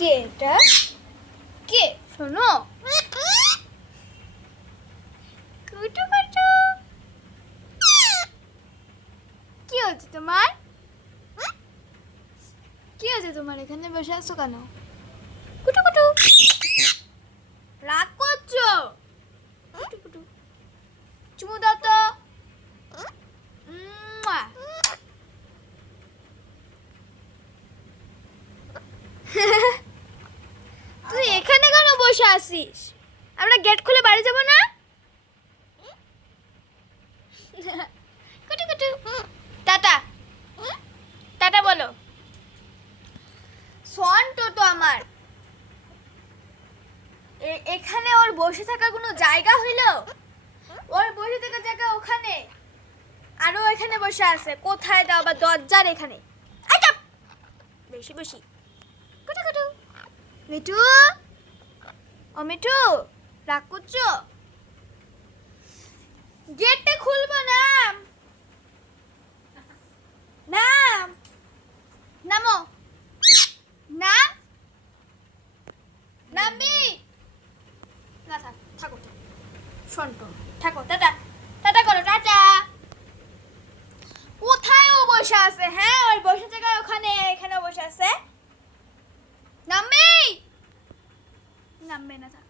কে এটা? কে? শোনো, কুটু কুটু, কি হচ্ছে তোমার? কি হচ্ছে তোমার? এখানে বসে আছো কেন? কুটু কুটু, রাগ করছো? কুটু কুটু, চুমু দাও তো। মুয়া। তুই এখানে কেন বসে আছিস? আমরা গেট খুলে বাড়ি যাব না? কুটু কুটু, টাটা টাটা বলো। সন্টো তো আমার, এখানে ওর বসে থাকার কোনো জায়গা হইল? ওর বসে থাকার জায়গা ওখানে, আরো এখানে বসে আছে। কোথায় দাও? আবার দরজার এখানে। আই চাপ, বেশি বেশি। কুটু কুটু, মিঠু, ও মিঠু, রাগ করছো? গেটটা খুলবো না। নাম, নামো, নাম, নামবি না? থাক, থাকো তো, শোনটো, থাকো, টাটা টাটা করো, টাটা। কোথায় ও বসে আছে? হ্যাঁ, ওই বসে জায়গায় ওখানে, এখানে বসে আছে। নামবি? নামবে না, থাক।